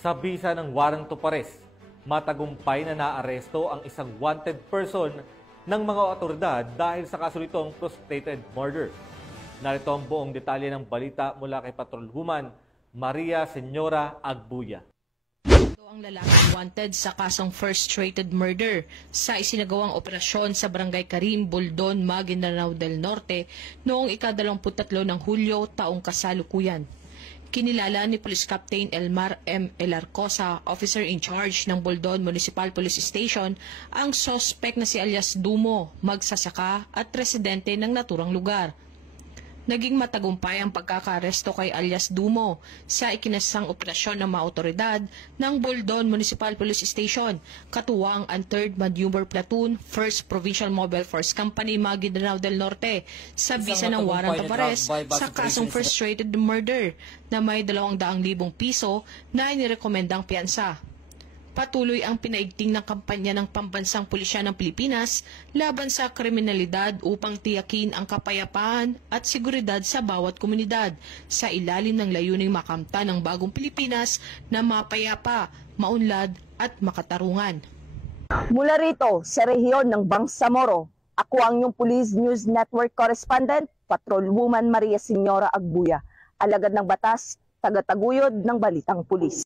Sa bisa ng warrant to arrest, matagumpay na naaresto ang isang wanted person ng mga otoridad dahil sa kaso nitong frustrated murder. Narito ang buong detalye ng balita mula kay Patrolwoman Maria Senyora Agbuya. Ito ang lalaking wanted sa kasong frustrated murder sa isinagawang operasyon sa Barangay Karim, Buldon, Maguindanao del Norte noong ika-23 ng Hulyo taong kasalukuyan. Kinilala ni Police Captain Elmar M. Elarcosa, officer in charge ng Buldon Municipal Police Station, ang suspect na si alias Dumo, magsasaka at residente ng naturang lugar. Naging matagumpay ang pagkakaresto kay alias Dumo sa ikinasang operasyon ng mga otoridad ng Buldon Municipal Police Station, katuwang ang 3rd Maneuver Platoon, 1st Provincial Mobile Force Company, Maguindanao del Norte, sa bisa ng warrant of arrest sa kasong frustrated murder na may 200,000 piso na inirekomendang piyansa. Patuloy ang pinaigting ng kampanya ng Pambansang Pulisya ng Pilipinas laban sa kriminalidad upang tiyakin ang kapayapaan at seguridad sa bawat komunidad sa ilalim ng layuning makamtan ng bagong Pilipinas na mapayapa, maunlad at makatarungan. Mula rito sa rehiyon ng Bangsamoro, ako ang inyong Police News Network Correspondent, Patrolwoman Maria Senyora Agbuya, alagad ng batas, tagataguyod ng Balitang Pulis.